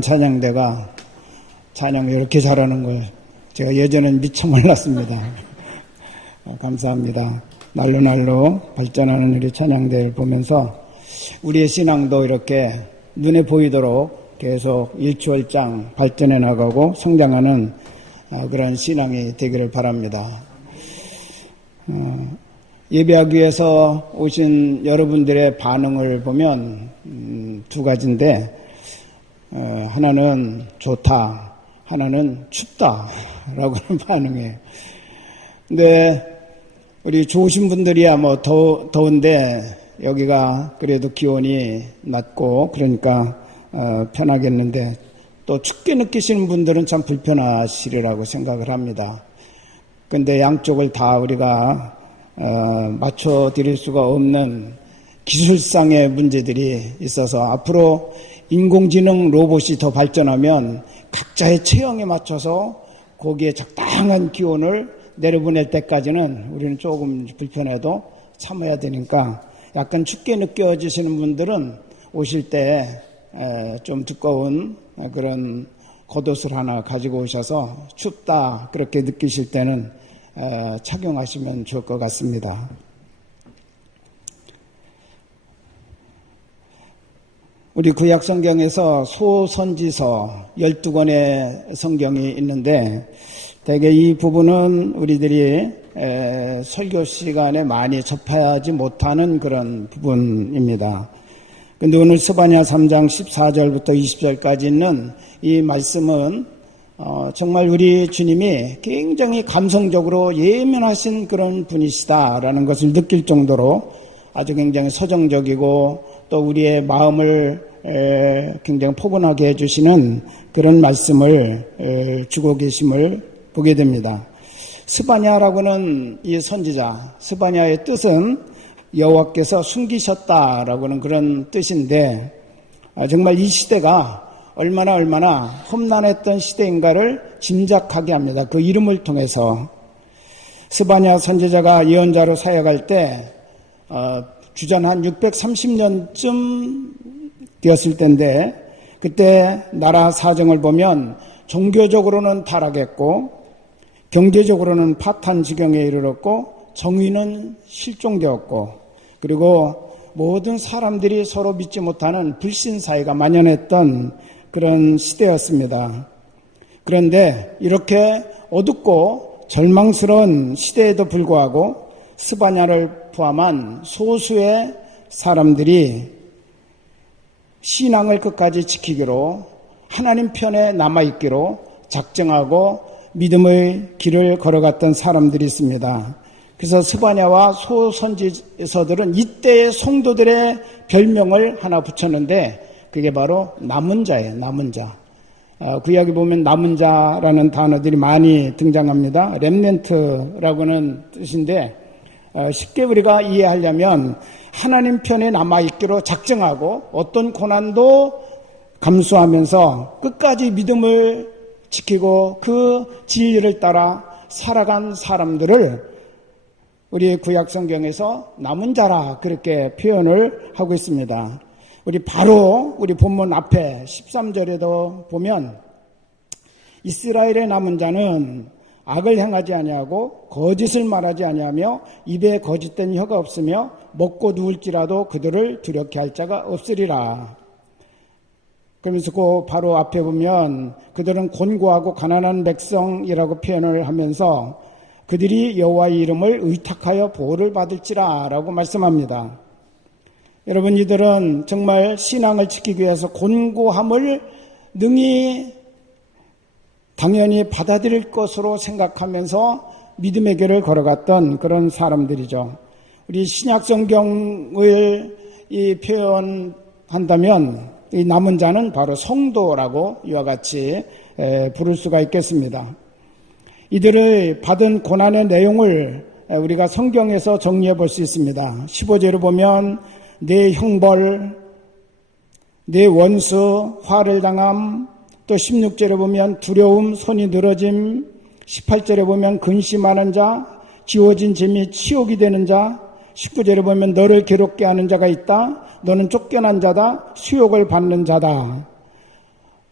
찬양대가 찬양을 이렇게 잘하는 걸 제가 예전엔 미처 몰랐습니다. 감사합니다. 날로 날로 발전하는 우리 찬양대를 보면서 우리의 신앙도 이렇게 눈에 보이도록 계속 일취월장 발전해 나가고 성장하는 그런 신앙이 되기를 바랍니다. 예배하기 위해서 오신 여러분들의 반응을 보면 두 가지인데, 하나는 좋다, 하나는 춥다라고는 반응이에요. 근데 우리 좋으신 분들이야 뭐 더운데 여기가 그래도 기온이 낮고 그러니까 편하겠는데, 또 춥게 느끼시는 분들은 참 불편하시리라고 생각을 합니다. 근데 양쪽을 다 우리가 맞춰 드릴 수가 없는 기술상의 문제들이 있어서 앞으로 인공지능 로봇이 더 발전하면 각자의 체형에 맞춰서 거기에 적당한 기온을 내려보낼 때까지는 우리는 조금 불편해도 참아야 되니까, 약간 춥게 느껴지시는 분들은 오실 때 좀 두꺼운 그런 겉옷을 하나 가지고 오셔서 춥다 그렇게 느끼실 때는 착용하시면 좋을 것 같습니다. 우리 구약 성경에서 소선지서 12권의 성경이 있는데, 대개 이 부분은 우리들이 설교 시간에 많이 접하지 못하는 그런 부분입니다. 근데 오늘 스바냐 3장 14절부터 20절까지 있는 이 말씀은 정말 우리 주님이 굉장히 감성적으로 예민하신 그런 분이시다라는 것을 느낄 정도로 아주 굉장히 서정적이고 또 우리의 마음을 굉장히 포근하게 해주시는 그런 말씀을 주고 계심을 보게 됩니다. 스바냐라고는 이 선지자, 스바냐의 뜻은 여호와께서 숨기셨다라고는 그런 뜻인데, 정말 이 시대가 얼마나 험난했던 시대인가를 짐작하게 합니다. 그 이름을 통해서. 스바냐 선지자가 예언자로 사역할 때 주전 한 630년쯤 되었을 때인데, 그때 나라 사정을 보면 종교적으로는 타락했고 경제적으로는 파탄 지경에 이르렀고 정의는 실종되었고, 그리고 모든 사람들이 서로 믿지 못하는 불신사회가 만연했던 그런 시대였습니다. 그런데 이렇게 어둡고 절망스러운 시대에도 불구하고 스바냐를 포함한 소수의 사람들이 신앙을 끝까지 지키기로, 하나님 편에 남아있기로 작정하고 믿음의 길을 걸어갔던 사람들이 있습니다. 그래서 스바냐와 소선지서들은 이때의 성도들의 별명을 하나 붙였는데, 그게 바로 남은 자예요. 남은 자. 구약에 보면 남은 자라는 단어들이 많이 등장합니다. 렘넌트라고는 뜻인데, 쉽게 우리가 이해하려면 하나님 편에 남아있기로 작정하고 어떤 고난도 감수하면서 끝까지 믿음을 지키고 그 진리를 따라 살아간 사람들을 우리 구약 성경에서 남은 자라 그렇게 표현을 하고 있습니다. 우리 본문 앞에 13절에도 보면 이스라엘의 남은 자는 악을 행하지 아니하고 거짓을 말하지 아니하며 입에 거짓된 혀가 없으며 먹고 누울지라도 그들을 두렵게 할 자가 없으리라. 그러면서 그 바로 앞에 보면 그들은 곤고하고 가난한 백성이라고 표현을 하면서 그들이 여호와의 이름을 의탁하여 보호를 받을지라 라고 말씀합니다. 여러분, 이들은 정말 신앙을 지키기 위해서 곤고함을 능히 당연히 받아들일 것으로 생각하면서 믿음의 길을 걸어갔던 그런 사람들이죠. 우리 신약 성경을 표현한다면 이 남은 자는 바로 성도라고 이와 같이 부를 수가 있겠습니다. 이들을 받은 고난의 내용을 우리가 성경에서 정리해 볼 수 있습니다. 15절을 보면 내 형벌, 내 원수, 화를 당함, 또 16절에 보면 두려움, 손이 늘어짐, 18절에 보면 근심하는 자, 지워진 짐이 치욕이 되는 자, 19절에 보면 너를 괴롭게 하는 자가 있다. 너는 쫓겨난 자다. 수욕을 받는 자다.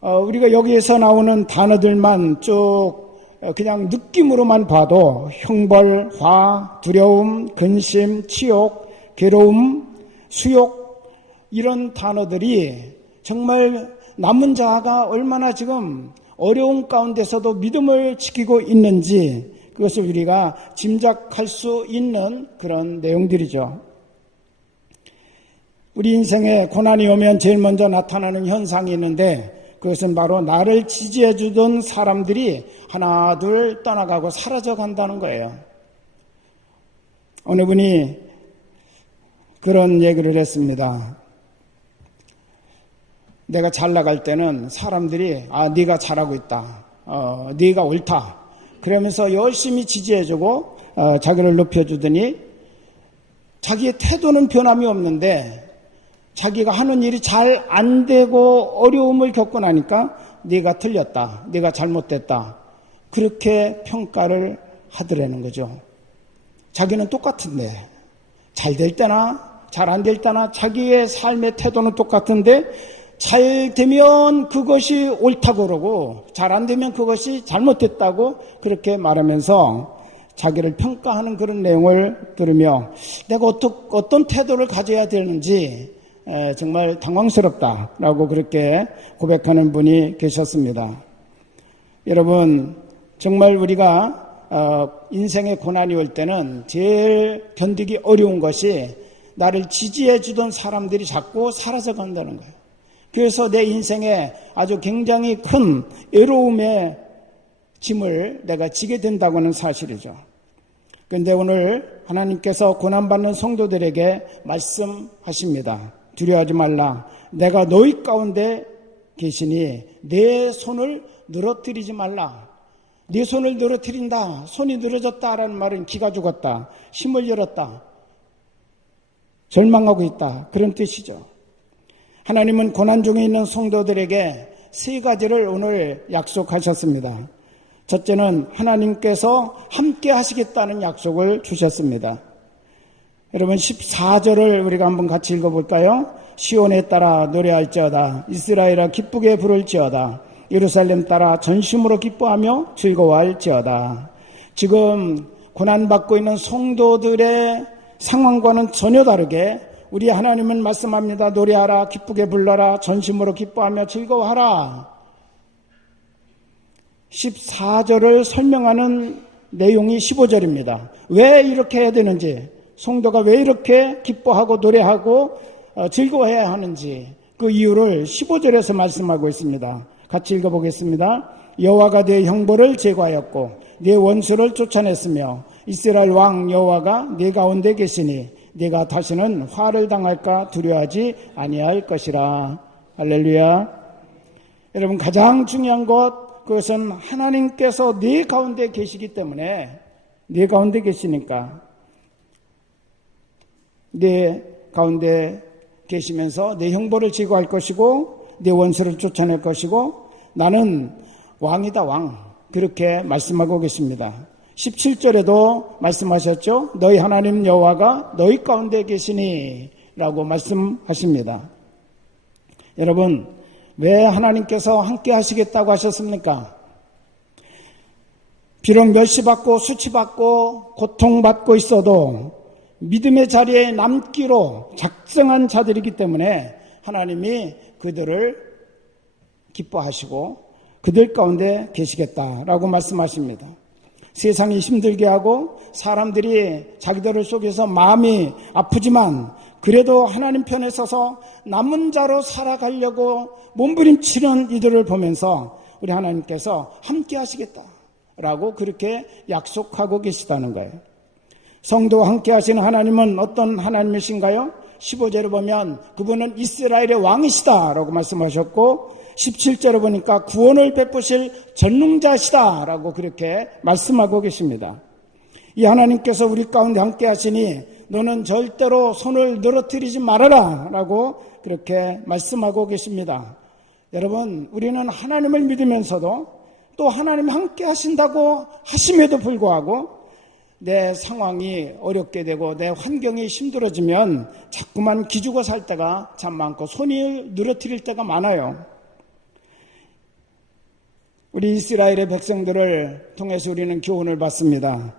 우리가 여기에서 나오는 단어들만 쭉 그냥 느낌으로만 봐도 형벌, 화, 두려움, 근심, 치욕, 괴로움, 수욕 이런 단어들이 정말 남은 자가 얼마나 지금 어려운 가운데서도 믿음을 지키고 있는지 그것을 우리가 짐작할 수 있는 그런 내용들이죠. 우리 인생에 고난이 오면 제일 먼저 나타나는 현상이 있는데 그것은 바로 나를 지지해 주던 사람들이 하나 둘 떠나가고 사라져 간다는 거예요. 어느 분이 그런 얘기를 했습니다. 내가 잘 나갈 때는 사람들이 네가 잘하고 있다. 네가 옳다. 그러면서 열심히 지지해주고 자기를 높여주더니 자기의 태도는 변함이 없는데 자기가 하는 일이 잘 안 되고 어려움을 겪고 나니까 네가 틀렸다. 네가 잘못됐다. 그렇게 평가를 하더라는 거죠. 자기는 똑같은데 잘 될 때나 잘 안 될 때나 자기의 삶의 태도는 똑같은데 잘 되면 그것이 옳다고 그러고 잘 안 되면 그것이 잘못됐다고 그렇게 말하면서 자기를 평가하는 그런 내용을 들으며 내가 어떤 태도를 가져야 되는지 정말 당황스럽다라고 그렇게 고백하는 분이 계셨습니다. 여러분 정말 우리가 인생의 고난이 올 때는 제일 견디기 어려운 것이 나를 지지해 주던 사람들이 자꾸 사라져 간다는 거예요. 그래서 내 인생에 아주 굉장히 큰 외로움의 짐을 내가 지게 된다고 하는 사실이죠. 그런데 오늘 하나님께서 고난받는 성도들에게 말씀하십니다. 두려워하지 말라. 내가 너희 가운데 계시니 내 손을 늘어뜨리지 말라. 네 손을 늘어뜨린다. 손이 늘어졌다라는 말은 기가 죽었다. 힘을 잃었다. 절망하고 있다. 그런 뜻이죠. 하나님은 고난 중에 있는 성도들에게 세 가지를 오늘 약속하셨습니다. 첫째는 하나님께서 함께 하시겠다는 약속을 주셨습니다. 여러분 14절을 우리가 한번 같이 읽어볼까요? 시온에 따라 노래할지어다. 이스라엘아 기쁘게 부를지어다. 예루살렘 따라 전심으로 기뻐하며 즐거워할지어다. 지금 고난받고 있는 성도들의 상황과는 전혀 다르게 우리 하나님은 말씀합니다. 노래하라, 기쁘게 불러라, 전심으로 기뻐하며 즐거워하라. 14절을 설명하는 내용이 15절입니다. 왜 이렇게 해야 되는지, 성도가 왜 이렇게 기뻐하고 노래하고 즐거워해야 하는지 그 이유를 15절에서 말씀하고 있습니다. 같이 읽어보겠습니다. 여호와가 네 형벌을 제거하였고 네 원수를 쫓아냈으며 이스라엘 왕 여호와가 네 가운데 계시니 네가 다시는 화를 당할까 두려워하지 아니할 것이라. 할렐루야. 여러분 가장 중요한 것 그것은 하나님께서 네 가운데 계시기 때문에 네 가운데 계시니까 네 가운데 계시면서 내 형벌을 제거할 것이고 내 원수를 쫓아낼 것이고 나는 왕이다 왕 그렇게 말씀하고 계십니다. 17절에도 말씀하셨죠. 너희 하나님 여호와가 너희 가운데 계시니 라고 말씀하십니다. 여러분 왜 하나님께서 함께 하시겠다고 하셨습니까? 비록 멸시받고 수치받고 고통받고 있어도 믿음의 자리에 남기로 작정한 자들이기 때문에 하나님이 그들을 기뻐하시고 그들 가운데 계시겠다라고 말씀하십니다. 세상이 힘들게 하고 사람들이 자기들을 속여서 마음이 아프지만 그래도 하나님 편에 서서 남은 자로 살아가려고 몸부림치는 이들을 보면서 우리 하나님께서 함께 하시겠다라고 그렇게 약속하고 계시다는 거예요. 성도와 함께 하시는 하나님은 어떤 하나님이신가요? 15절에 보면 그분은 이스라엘의 왕이시다라고 말씀하셨고 17절에 보니까 구원을 베푸실 전능자시다라고 그렇게 말씀하고 계십니다. 이 하나님께서 우리 가운데 함께 하시니 너는 절대로 손을 늘어뜨리지 말아라 라고 그렇게 말씀하고 계십니다. 여러분 우리는 하나님을 믿으면서도 또 하나님 함께 하신다고 하심에도 불구하고 내 상황이 어렵게 되고 내 환경이 힘들어지면 자꾸만 기죽어 살 때가 참 많고 손이 늘어뜨릴 때가 많아요. 우리 이스라엘의 백성들을 통해서 우리는 교훈을 받습니다.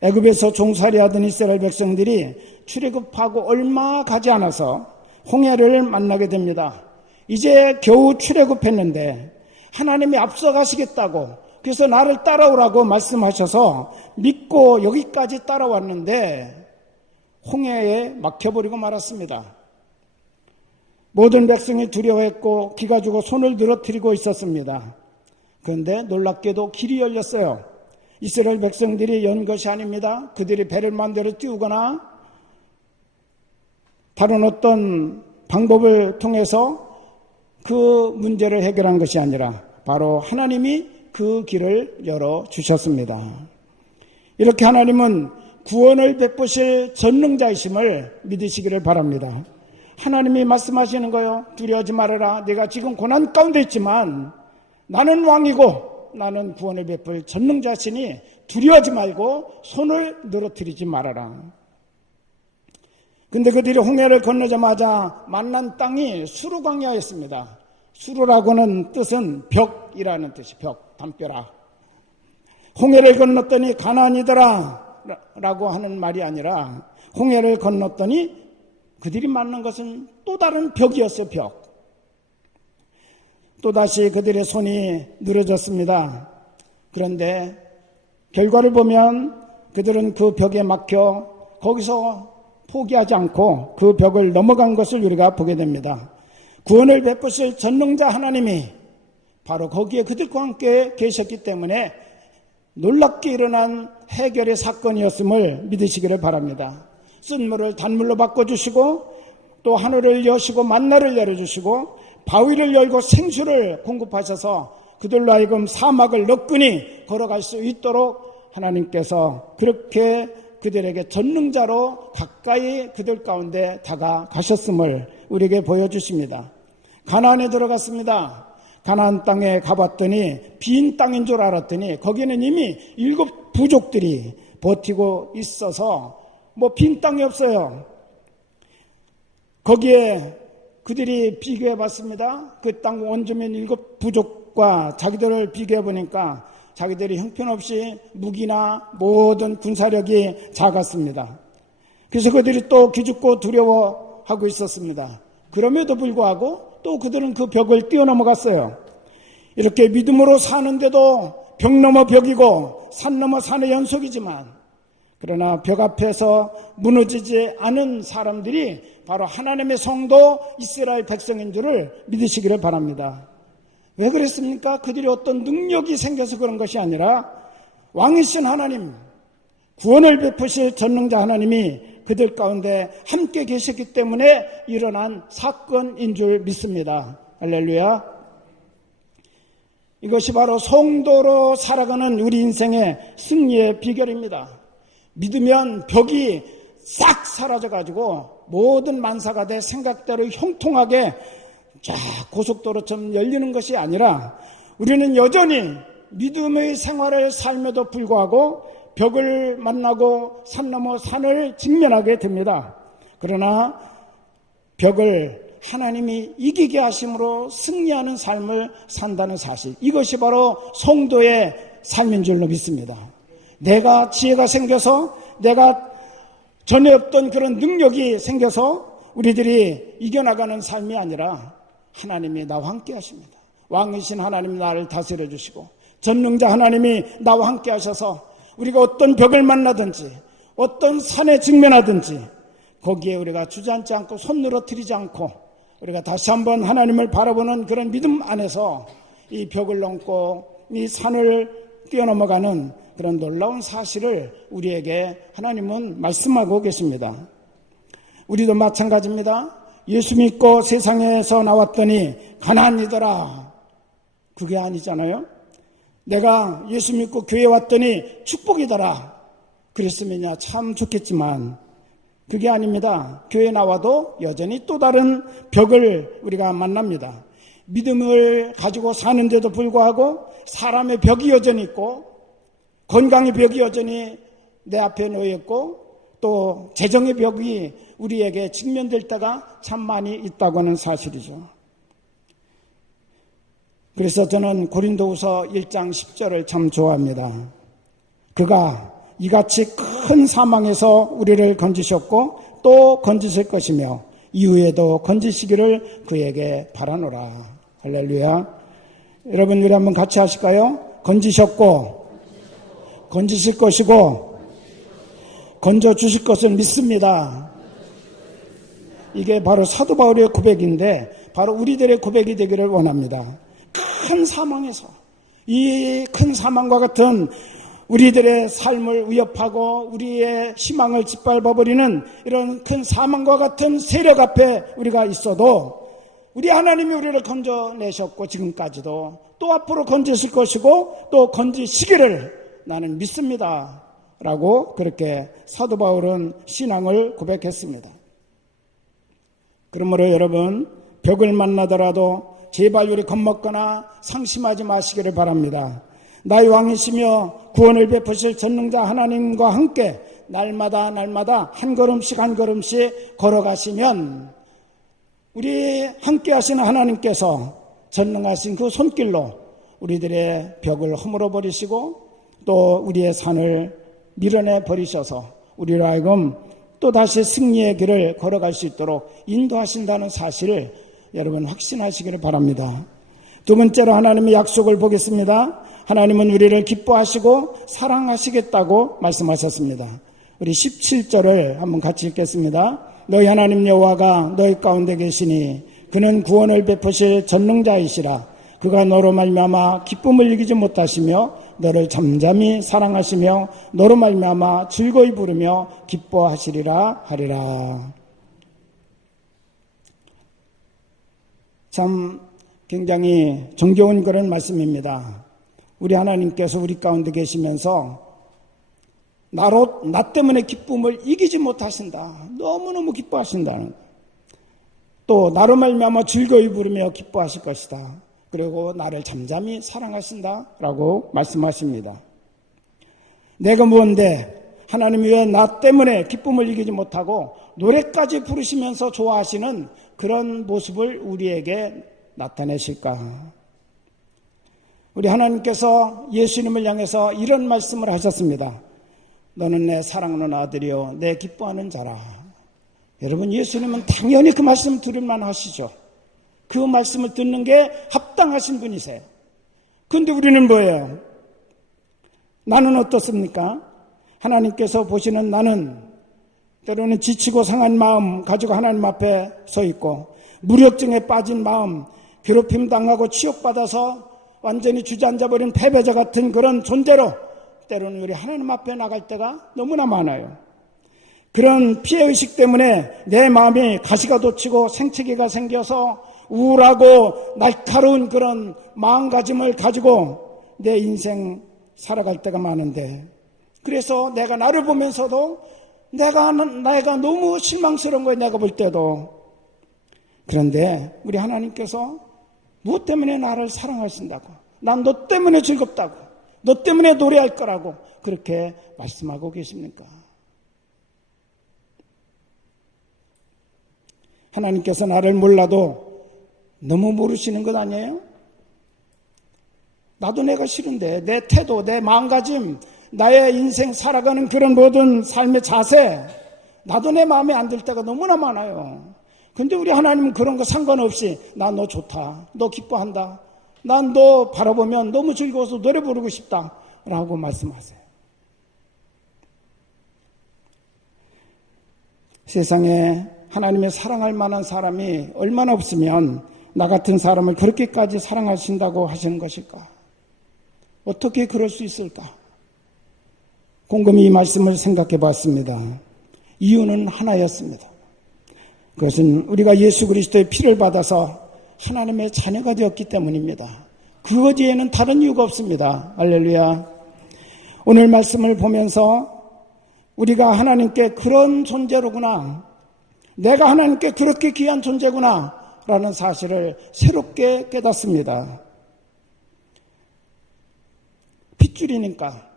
애굽에서 종살이하던 이스라엘 백성들이 출애굽하고 얼마 가지 않아서 홍해를 만나게 됩니다. 이제 겨우 출애굽했는데 하나님이 앞서가시겠다고, 그래서 나를 따라오라고 말씀하셔서 믿고 여기까지 따라왔는데 홍해에 막혀버리고 말았습니다. 모든 백성이 두려워했고 기가 죽어 손을 늘어뜨리고 있었습니다. 그런데 놀랍게도 길이 열렸어요. 이스라엘 백성들이 연 것이 아닙니다. 그들이 배를 마음대로 띄우거나 다른 어떤 방법을 통해서 그 문제를 해결한 것이 아니라 바로 하나님이 그 길을 열어주셨습니다. 이렇게 하나님은 구원을 베푸실 전능자이심을 믿으시기를 바랍니다. 하나님이 말씀하시는 거예요. 두려워하지 말아라. 내가 지금 고난 가운데 있지만 나는 왕이고 나는 구원을 베풀 전능자시니 두려워하지 말고 손을 늘어뜨리지 말아라. 근데 그들이 홍해를 건너자마자 만난 땅이 수르광야였습니다. 수르라고는 뜻은 벽이라는 뜻이 벽, 담벼락. 홍해를 건넜더니 가나안이더라 라고 하는 말이 아니라 홍해를 건넜더니 그들이 만난 것은 또 다른 벽이었어요. 벽. 또다시 그들의 손이 늘어졌습니다. 그런데 결과를 보면 그들은 그 벽에 막혀 거기서 포기하지 않고 그 벽을 넘어간 것을 우리가 보게 됩니다. 구원을 베푸실 전능자 하나님이 바로 거기에 그들과 함께 계셨기 때문에 놀랍게 일어난 해결의 사건이었음을 믿으시기를 바랍니다. 쓴물을 단물로 바꿔주시고 또 하늘을 여시고 만나를 열어주시고 바위를 열고 생수를 공급하셔서 그들로 하여금 사막을 너끈히 걸어갈 수 있도록 하나님께서 그렇게 그들에게 전능자로 가까이 그들 가운데 다가가셨음을 우리에게 보여주십니다. 가나안에 들어갔습니다. 가나안 땅에 가봤더니 빈 땅인 줄 알았더니 거기는 이미 7 부족들이 버티고 있어서 빈 땅이 없어요. 거기에 그들이 비교해 봤습니다. 그 땅 원주민 7 부족과 자기들을 비교해 보니까 자기들이 형편없이 무기나 모든 군사력이 작았습니다. 그래서 그들이 또 기죽고 두려워하고 있었습니다. 그럼에도 불구하고 또 그들은 그 벽을 뛰어넘어갔어요. 이렇게 믿음으로 사는데도 벽 넘어 벽이고 산 넘어 산의 연속이지만 그러나 벽 앞에서 무너지지 않은 사람들이 바로 하나님의 성도 이스라엘 백성인 줄을 믿으시기를 바랍니다. 왜 그랬습니까? 그들이 어떤 능력이 생겨서 그런 것이 아니라 왕이신 하나님, 구원을 베푸실 전능자 하나님이 그들 가운데 함께 계셨기 때문에 일어난 사건인 줄 믿습니다. 할렐루야. 이것이 바로 성도로 살아가는 우리 인생의 승리의 비결입니다. 믿으면 벽이 싹 사라져가지고 모든 만사가 돼 생각대로 형통하게 쫙 고속도로처럼 열리는 것이 아니라 우리는 여전히 믿음의 생활을 삶에도 불구하고 벽을 만나고 산 넘어 산을 직면하게 됩니다. 그러나 벽을 하나님이 이기게 하심으로 승리하는 삶을 산다는 사실, 이것이 바로 성도의 삶인 줄로 믿습니다. 내가 지혜가 생겨서 내가 전에 없던 그런 능력이 생겨서 우리들이 이겨나가는 삶이 아니라 하나님이 나와 함께 하십니다. 왕이신 하나님이 나를 다스려 주시고 전능자 하나님이 나와 함께 하셔서 우리가 어떤 벽을 만나든지 어떤 산에 직면하든지 거기에 우리가 주저앉지 않고 손 늘어뜨리지 않고 우리가 다시 한번 하나님을 바라보는 그런 믿음 안에서 이 벽을 넘고 이 산을 뛰어넘어가는 그런 놀라운 사실을 우리에게 하나님은 말씀하고 계십니다. 우리도 마찬가지입니다. 예수 믿고 세상에서 나왔더니 가난이더라. 그게 아니잖아요. 내가 예수 믿고 교회 왔더니 축복이더라. 그랬으면 참 좋겠지만 그게 아닙니다. 교회 나와도 여전히 또 다른 벽을 우리가 만납니다. 믿음을 가지고 사는데도 불구하고 사람의 벽이 여전히 있고 건강의 벽이 여전히 내 앞에 놓여 있고 또 재정의 벽이 우리에게 직면될 때가 참 많이 있다고 하는 사실이죠. 그래서 저는 고린도후서 1장 10절을 참 좋아합니다. 그가 이같이 큰 사망에서 우리를 건지셨고 또 건지실 것이며 이후에도 건지시기를 그에게 바라노라. 할렐루야. 여러분, 우리 한번 같이 하실까요? 건지셨고 건지실 것이고 건져주실 것을 믿습니다. 이게 바로 사도 바울의 고백인데 바로 우리들의 고백이 되기를 원합니다. 큰 사망에서, 이 큰 사망과 같은 우리들의 삶을 위협하고 우리의 희망을 짓밟아버리는 이런 큰 사망과 같은 세력 앞에 우리가 있어도 우리 하나님이 우리를 건져내셨고 지금까지도 또 앞으로 건지실 것이고 또 건지시기를 나는 믿습니다 라고 그렇게 사도 바울은 신앙을 고백했습니다. 그러므로 여러분, 벽을 만나더라도 제발 우리 겁먹거나 상심하지 마시기를 바랍니다. 나의 왕이시며 구원을 베푸실 전능자 하나님과 함께 날마다 한 걸음씩 한 걸음씩 걸어가시면 우리 함께 하시는 하나님께서 전능하신 그 손길로 우리들의 벽을 허물어 버리시고 또 우리의 산을 밀어내 버리셔서 우리로 하여금 또다시 승리의 길을 걸어갈 수 있도록 인도하신다는 사실을 여러분 확신하시기를 바랍니다. 두 번째로 하나님의 약속을 보겠습니다. 하나님은 우리를 기뻐하시고 사랑하시겠다고 말씀하셨습니다. 우리 17절을 한번 같이 읽겠습니다. 너희 하나님 여호와가 너희 가운데 계시니 그는 구원을 베푸실 전능자이시라. 그가 너로 말미암아 기쁨을 이기지 못하시며 너를 잠잠히 사랑하시며 너로 말미암아 즐거이 부르며 기뻐하시리라 하리라. 참 굉장히 정겨운 그런 말씀입니다. 우리 하나님께서 우리 가운데 계시면서 나 때문에 기쁨을 이기지 못하신다. 너무너무 기뻐하신다는. 또 나로 말미암아 즐거이 부르며 기뻐하실 것이다. 그리고 나를 잠잠히 사랑하신다라고 말씀하십니다. 내가 무언데 하나님이 왜 나 때문에 기쁨을 이기지 못하고 노래까지 부르시면서 좋아하시는 그런 모습을 우리에게 나타내실까? 우리 하나님께서 예수님을 향해서 이런 말씀을 하셨습니다. 너는 내 사랑하는 아들이요 내 기뻐하는 자라. 여러분, 예수님은 당연히 그 말씀 들을만 하시죠. 그 말씀을 듣는 게 합당하신 분이세요. 그런데 우리는 뭐예요? 나는 어떻습니까? 하나님께서 보시는 나는 때로는 지치고 상한 마음 가지고 하나님 앞에 서 있고 무력증에 빠진 마음, 괴롭힘 당하고 치욕받아서 완전히 주저앉아버린 패배자 같은 그런 존재로 때로는 우리 하나님 앞에 나갈 때가 너무나 많아요. 그런 피해의식 때문에 내 마음이 가시가 돋치고 생채기가 생겨서 우울하고 날카로운 그런 마음가짐을 가지고 내 인생 살아갈 때가 많은데, 그래서 내가 나를 보면서도 내가 너무 실망스러운 거예요. 내가 볼 때도. 그런데 우리 하나님께서 무엇 때문에 나를 사랑하신다고, 난 너 때문에 즐겁다고, 너 때문에 노래할 거라고 그렇게 말씀하고 계십니까? 하나님께서 나를 몰라도 너무 모르시는 것 아니에요? 나도 내가 싫은데 내 태도, 내 마음가짐, 나의 인생 살아가는 그런 모든 삶의 자세, 나도 내 마음에 안 들 때가 너무나 많아요. 근데 우리 하나님은 그런 거 상관없이 나 너 좋다, 너 기뻐한다, 난 너 바라보면 너무 즐거워서 노래 부르고 싶다 라고 말씀하세요. 세상에 하나님의 사랑할 만한 사람이 얼마나 없으면 나 같은 사람을 그렇게까지 사랑하신다고 하시는 것일까? 어떻게 그럴 수 있을까? 곰곰이 이 말씀을 생각해 봤습니다. 이유는 하나였습니다. 그것은 우리가 예수 그리스도의 피를 받아서 하나님의 자녀가 되었기 때문입니다. 그것 외에는 다른 이유가 없습니다. 할렐루야. 오늘 말씀을 보면서 우리가 하나님께 그런 존재로구나, 내가 하나님께 그렇게 귀한 존재구나 라는 사실을 새롭게 깨닫습니다. 핏줄이니까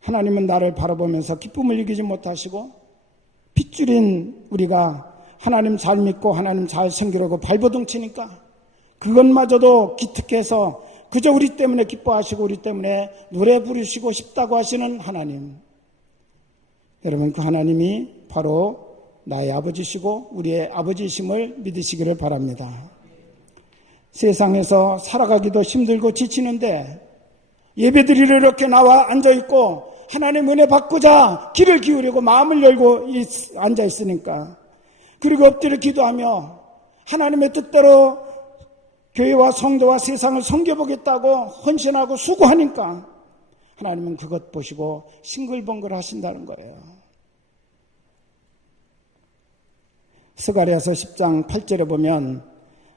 하나님은 나를 바라보면서 기쁨을 이기지 못하시고, 핏줄인 우리가 하나님 잘 믿고 하나님 잘 섬기려고 발버둥 치니까 그것마저도 기특해서 그저 우리 때문에 기뻐하시고 우리 때문에 노래 부르시고 싶다고 하시는 하나님. 여러분, 그 하나님이 바로 나의 아버지시고 우리의 아버지심을 믿으시기를 바랍니다. 세상에서 살아가기도 힘들고 지치는데 예배드리러 이렇게 나와 앉아있고 하나님 은혜 받고자 귀를 기울이고 마음을 열고 앉아있으니까, 그리고 엎드려 기도하며 하나님의 뜻대로 교회와 성도와 세상을 섬겨보겠다고 헌신하고 수고하니까 하나님은 그것 보시고 싱글벙글 하신다는 거예요. 스가랴서 10장 8절에 보면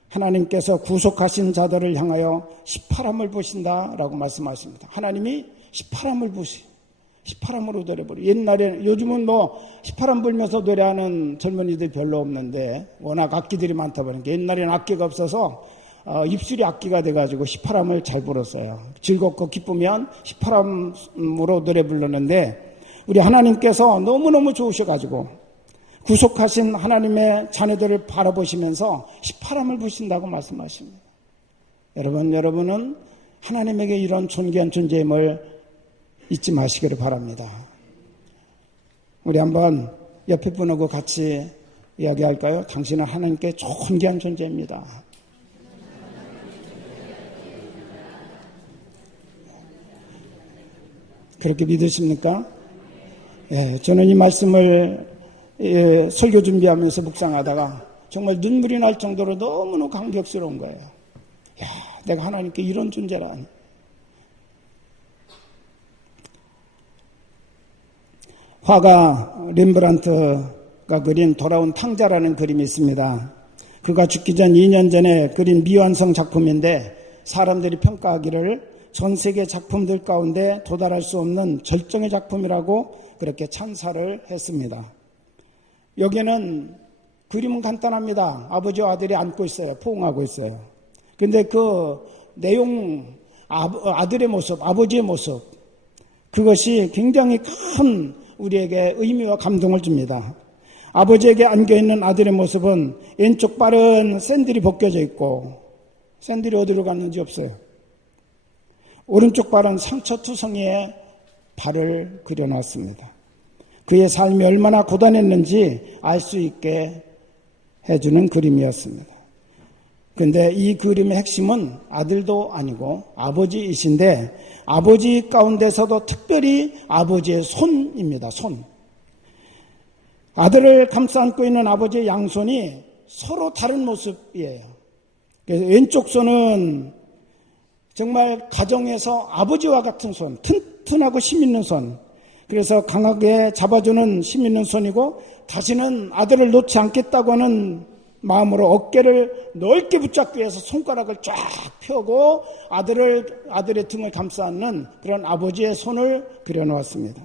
하나님께서 구속하신 자들을 향하여 시파람을 부신다라고 말씀하십니다. 하나님이 시파람을 시파람으로 노래 부르. 옛날에, 요즘은 시파람 불면서 노래하는 젊은이들이 별로 없는데 워낙 악기들이 많다 보니까, 옛날에는 악기가 없어서 입술이 악기가 돼가지고 시파람을 잘 불었어요. 즐겁고 기쁘면 시파람으로 노래 부르는데, 우리 하나님께서 너무너무 좋으셔가지고 구속하신 하나님의 자녀들을 바라보시면서 시파람을 부신다고 말씀하십니다. 여러분은 하나님에게 이런 존귀한 존재임을 잊지 마시기를 바랍니다. 우리 한번 옆에 분하고 같이 이야기할까요? 당신은 하나님께 존귀한 존재입니다. 그렇게 믿으십니까? 예, 저는 이 말씀을 설교 준비하면서 묵상하다가 정말 눈물이 날 정도로 너무너무 감격스러운 거예요. 야, 내가 하나님께 이런 존재라니. 화가 렘브란트가 그린 돌아온 탕자라는 그림이 있습니다. 그가 죽기 전 2년 전에 그린 미완성 작품인데, 사람들이 평가하기를 전 세계 작품들 가운데 도달할 수 없는 절정의 작품이라고 그렇게 찬사를 했습니다. 여기는 그림은 간단합니다. 아버지와 아들이 안고 있어요. 포옹하고 있어요. 근데 그 내용, 아들의 모습, 아버지의 모습, 그것이 굉장히 큰 우리에게 의미와 감동을 줍니다. 아버지에게 안겨있는 아들의 모습은 왼쪽 발은 샌들이 벗겨져 있고, 샌들이 어디로 갔는지 없어요. 오른쪽 발은 상처투성이에 발을 그려놨습니다. 그의 삶이 얼마나 고단했는지 알 수 있게 해주는 그림이었습니다. 그런데 이 그림의 핵심은 아들도 아니고 아버지이신데, 아버지 가운데서도 특별히 아버지의 손입니다. 손. 아들을 감싸 안고 있는 아버지의 양손이 서로 다른 모습이에요. 그래서 왼쪽 손은 정말 가정에서 아버지와 같은 손, 튼튼하고 힘 있는 손, 그래서 강하게 잡아주는 힘 있는 손이고, 다시는 아들을 놓지 않겠다고 하는 마음으로 어깨를 넓게 붙잡기 위해서 손가락을 쫙 펴고 아들의 등을 감싸 안는 그런 아버지의 손을 그려놓았습니다.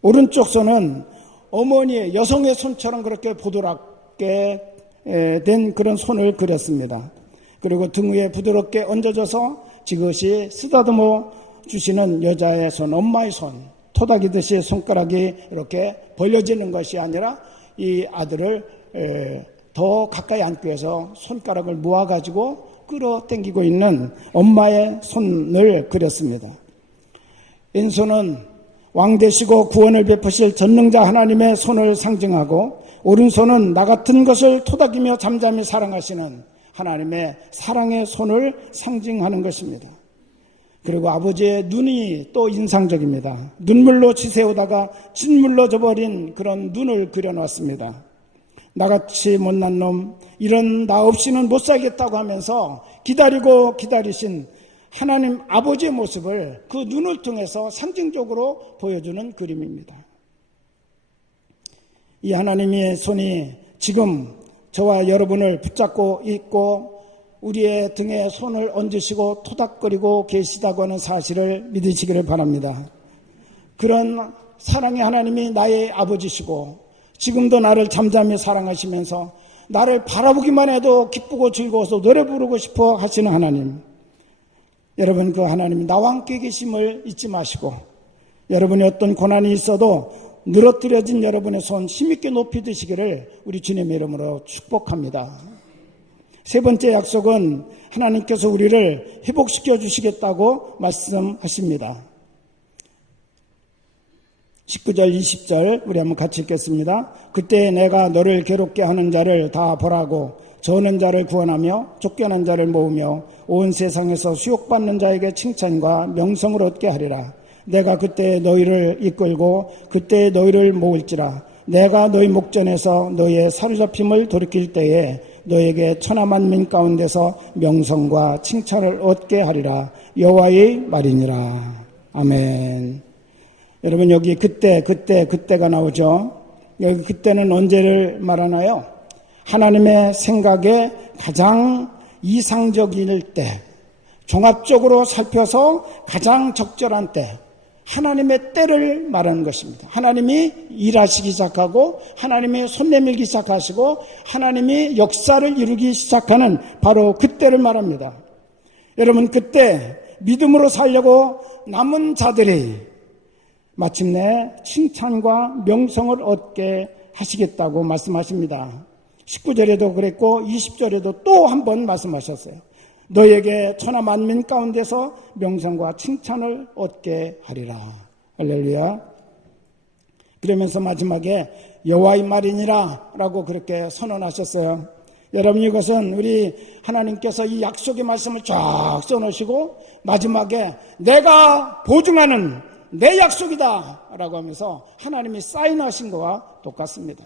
오른쪽 손은 어머니의, 여성의 손처럼 그렇게 보드랍게 된 그런 손을 그렸습니다. 그리고 등 위에 부드럽게 얹어져서 지그시 쓰다듬어 주시는 여자의 손, 엄마의 손, 토닥이듯이 손가락이 이렇게 벌려지는 것이 아니라 이 아들을 더 가까이 안기 위해서 손가락을 모아가지고 끌어당기고 있는 엄마의 손을 그렸습니다. 왼손은 왕 되시고 구원을 베푸실 전능자 하나님의 손을 상징하고, 오른손은 나 같은 것을 토닥이며 잠잠히 사랑하시는 하나님의 사랑의 손을 상징하는 것입니다. 그리고 아버지의 눈이 또 인상적입니다. 눈물로 지새우다가 진물로 져버린 그런 눈을 그려놨습니다. 나같이 못난 놈, 이런 나 없이는 못 살겠다고 하면서 기다리고 기다리신 하나님 아버지의 모습을 그 눈을 통해서 상징적으로 보여주는 그림입니다. 이 하나님의 손이 지금 저와 여러분을 붙잡고 있고 우리의 등에 손을 얹으시고 토닥거리고 계시다고 하는 사실을 믿으시기를 바랍니다. 그런 사랑의 하나님이 나의 아버지시고 지금도 나를 잠잠히 사랑하시면서 나를 바라보기만 해도 기쁘고 즐거워서 노래 부르고 싶어 하시는 하나님, 여러분, 그 하나님이 나와 함께 계심을 잊지 마시고, 여러분이 어떤 고난이 있어도 늘어뜨려진 여러분의 손 힘있게 높이 드시기를 우리 주님의 이름으로 축복합니다. 세 번째 약속은 하나님께서 우리를 회복시켜 주시겠다고 말씀하십니다. 19절 20절 우리 한번 같이 읽겠습니다. 그때 내가 너를 괴롭게 하는 자를 다 벌하고 저는 자를 구원하며 쫓겨난 자를 모으며 온 세상에서 수욕받는 자에게 칭찬과 명성을 얻게 하리라. 내가 그때 너희를 이끌고 그때 너희를 모을지라. 내가 너희 목전에서 너희의 사로잡힘을 돌이킬 때에 너에게 천하만민 가운데서 명성과 칭찬을 얻게 하리라. 여호와의 말이니라. 아멘. 여러분 여기 그때가 나오죠. 여기 그때는 언제를 말하나요? 하나님의 생각에 가장 이상적일 때, 종합적으로 살펴서 가장 적절한 때, 하나님의 때를 말하는 것입니다. 하나님이 일하시기 시작하고 하나님이 손 내밀기 시작하시고 하나님이 역사를 이루기 시작하는 바로 그때를 말합니다. 여러분 그때 믿음으로 살려고 남은 자들이 마침내 칭찬과 명성을 얻게 하시겠다고 말씀하십니다. 19절에도 그랬고 20절에도 또 한 번 말씀하셨어요. 너에게 천하 만민 가운데서 명성과 칭찬을 얻게 하리라. 할렐루야. 그러면서 마지막에 여호와의 말이니라 라고 그렇게 선언하셨어요. 여러분 이것은 우리 하나님께서 이 약속의 말씀을 쫙 써놓으시고 마지막에 내가 보증하는 내 약속이다 라고 하면서 하나님이 사인하신 것과 똑같습니다.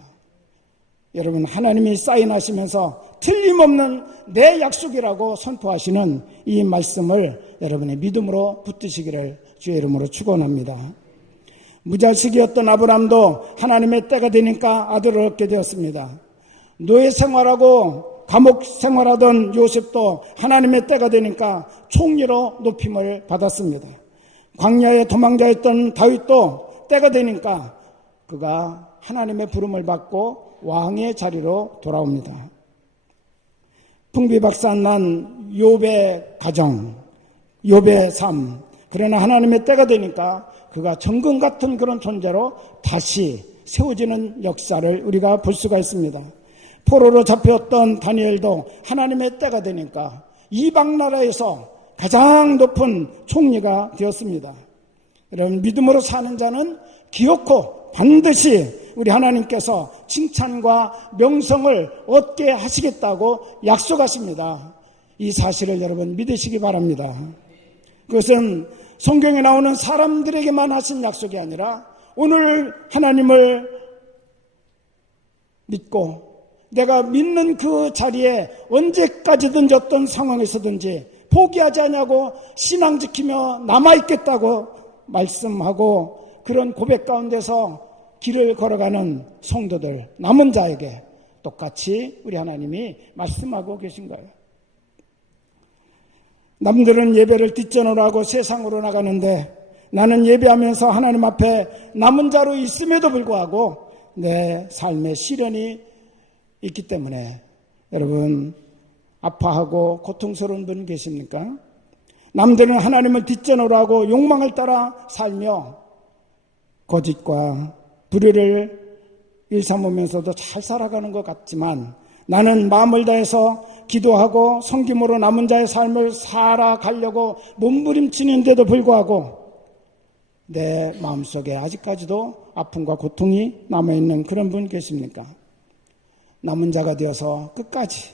여러분 하나님이 사인하시면서 틀림없는 내 약속이라고 선포하시는 이 말씀을 여러분의 믿음으로 붙드시기를 주의 이름으로 축원합니다. 무자식이었던 아브라함도 하나님의 때가 되니까 아들을 얻게 되었습니다. 노예 생활하고 감옥 생활하던 요셉도 하나님의 때가 되니까 총리로 높임을 받았습니다. 광야에 도망자였던 다윗도 때가 되니까 그가 하나님의 부름을 받고 왕의 자리로 돌아옵니다. 풍비박산난 욥의 가정, 욥의 삶. 그러나 하나님의 때가 되니까 그가 정금 같은 그런 존재로 다시 세워지는 역사를 우리가 볼 수가 있습니다. 포로로 잡혔던 다니엘도 하나님의 때가 되니까 이방 나라에서 가장 높은 총리가 되었습니다. 여러분 믿음으로 사는 자는 기어코 반드시 우리 하나님께서 칭찬과 명성을 얻게 하시겠다고 약속하십니다. 이 사실을 여러분 믿으시기 바랍니다. 그것은 성경에 나오는 사람들에게만 하신 약속이 아니라 오늘 하나님을 믿고 내가 믿는 그 자리에 언제까지든지 어떤 상황에서든지 포기하지 않냐고 신앙 지키며 남아있겠다고 말씀하고 그런 고백 가운데서 길을 걸어가는 성도들, 남은 자에게 똑같이 우리 하나님이 말씀하고 계신 거예요. 남들은 예배를 뒷전으로 하고 세상으로 나가는데 나는 예배하면서 하나님 앞에 남은 자로 있음에도 불구하고 내 삶에 시련이 있기 때문에 여러분 아파하고 고통스러운 분 계십니까? 남들은 하나님을 뒷전으로 하고 욕망을 따라 살며 거짓과 불의를 일삼으면서도 잘 살아가는 것 같지만 나는 마음을 다해서 기도하고 섬김으로 남은 자의 삶을 살아가려고 몸부림치는데도 불구하고 내 마음속에 아직까지도 아픔과 고통이 남아있는 그런 분 계십니까? 남은 자가 되어서 끝까지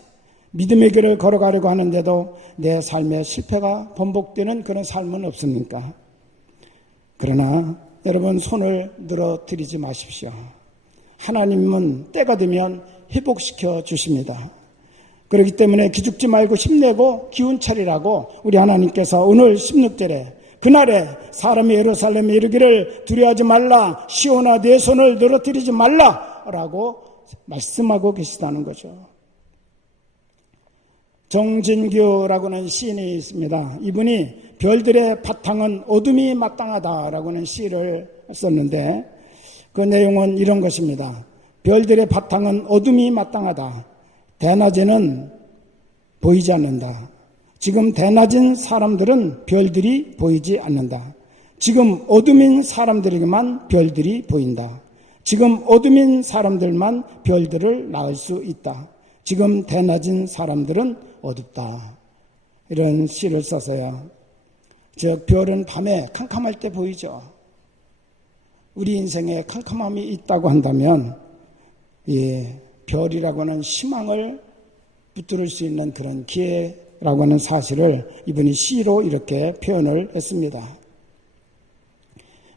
믿음의 길을 걸어가려고 하는데도 내 삶에 실패가 번복되는 그런 삶은 없습니까? 그러나 여러분 손을 늘어뜨리지 마십시오. 하나님은 때가 되면 회복시켜 주십니다. 그렇기 때문에 기죽지 말고 힘내고 기운 차리라고 우리 하나님께서 오늘 16절에 그날에 사람이 예루살렘에 이르기를 두려워하지 말라 시온아 내 손을 늘어뜨리지 말라라고 말씀하고 계시다는 거죠. 정진규라고는 시인이 있습니다. 이분이 별들의 바탕은 어둠이 마땅하다라고는 시를 썼는데 그 내용은 이런 것입니다. 별들의 바탕은 어둠이 마땅하다. 대낮에는 보이지 않는다. 지금 대낮인 사람들은 별들이 보이지 않는다. 지금 어둠인 사람들에게만 별들이 보인다. 지금 어둠인 사람들만 별들을 낳을 수 있다. 지금 대낮인 사람들은 어둡다. 이런 시를 써서요. 즉 별은 밤에 캄캄할 때 보이죠. 우리 인생에 캄캄함이 있다고 한다면 이 별이라고 하는 희망을 붙들을 수 있는 그런 기회라고 하는 사실을 이분이 시로 이렇게 표현을 했습니다.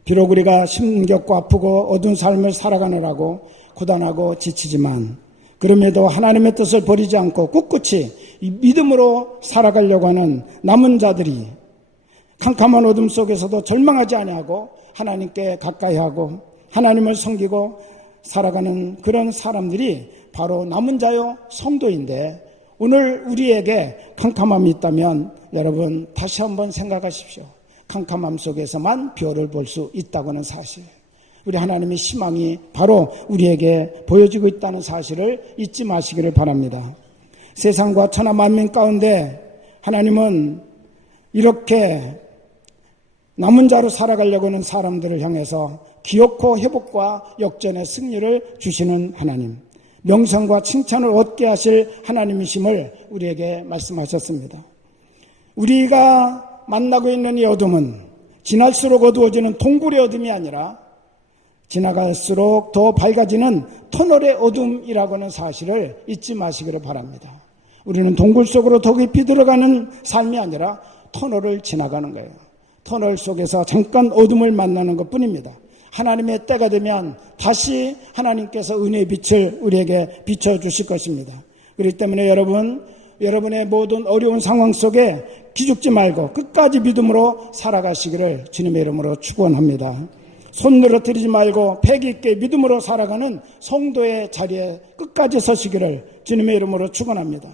비록 우리가 힘겹고 아프고 어두운 삶을 살아가느라고 고단하고 지치지만 그럼에도 하나님의 뜻을 버리지 않고 꿋꿋이 이 믿음으로 살아가려고 하는 남은 자들이 캄캄한 어둠 속에서도 절망하지 아니하고 하나님께 가까이하고 하나님을 섬기고 살아가는 그런 사람들이 바로 남은 자요 성도인데, 오늘 우리에게 캄캄함이 있다면 여러분 다시 한번 생각하십시오. 캄캄함 속에서만 별을 볼 수 있다고 하는 사실, 우리 하나님의 희망이 바로 우리에게 보여지고 있다는 사실을 잊지 마시기를 바랍니다. 세상과 천하 만민 가운데 하나님은 이렇게 남은 자로 살아가려고 하는 사람들을 향해서 기어코 회복과 역전의 승리를 주시는 하나님, 명성과 칭찬을 얻게 하실 하나님이심을 우리에게 말씀하셨습니다. 우리가 만나고 있는 이 어둠은 지날수록 어두워지는 동굴의 어둠이 아니라 지나갈수록 더 밝아지는 터널의 어둠이라고 하는 사실을 잊지 마시기를 바랍니다. 우리는 동굴 속으로 더 깊이 들어가는 삶이 아니라 터널을 지나가는 거예요. 터널 속에서 잠깐 어둠을 만나는 것뿐입니다. 하나님의 때가 되면 다시 하나님께서 은혜의 빛을 우리에게 비춰주실 것입니다. 그렇기 때문에 여러분의 모든 어려운 상황 속에 기죽지 말고 끝까지 믿음으로 살아가시기를 주님의 이름으로 축원합니다. 손 늘어뜨리지 말고 패기 있게 믿음으로 살아가는 성도의 자리에 끝까지 서시기를 주님의 이름으로 축원합니다.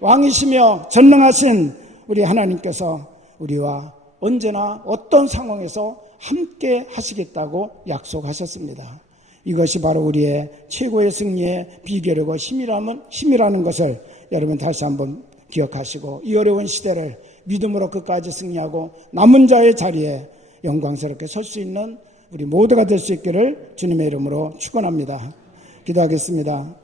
왕이시며 전능하신 우리 하나님께서 우리와 언제나 어떤 상황에서 함께 하시겠다고 약속하셨습니다. 이것이 바로 우리의 최고의 승리의 비결이고 힘이라는 것을 여러분 다시 한번 기억하시고, 이 어려운 시대를 믿음으로 끝까지 승리하고 남은 자의 자리에 영광스럽게 설 수 있는 우리 모두가 될 수 있기를 주님의 이름으로 축원합니다. 기도하겠습니다.